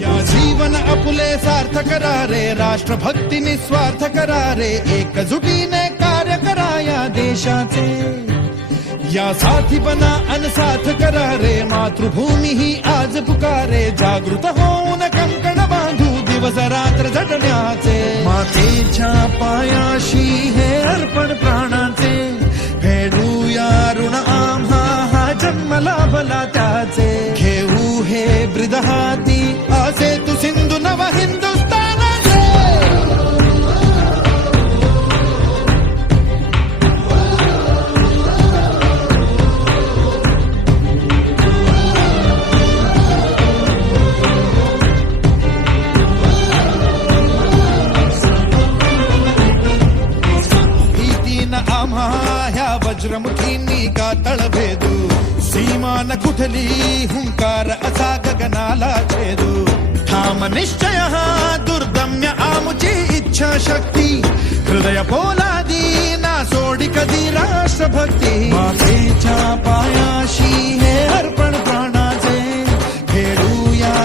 या जीवन आपुले सार्थ करारे, राष्ट्रभक्ती निस्वार्थ करारे, एकजुटीने कार्य करा या देशाचे. या साथी बना अनसाथ करारे, मातृभूमी ही आज पुकारे, जागृत होऊन कंकण बांधू दिवस रात्र झटण्याचे. मातेच्या पायाशी हे अर्पण प्राणाचे, फेडूया ऋण आम्हा हा जन्म लाभला त्याचे. घेऊ हे ब्रिद हाती असे तू सिंधू नव हिंदुस्थानाचे. भीतीन आम्हा ह्या वज्रमुखींनी का तळभेदू, सीमान कुठली हुंकार असा गगनाला छेदू. ठाम निश्चय हा दुर्दम्य आमुची इच्छा शक्ती, हृदय पोलादी ना सोडी कधी राष्ट्रभक्ती. मातेच्या पायाशी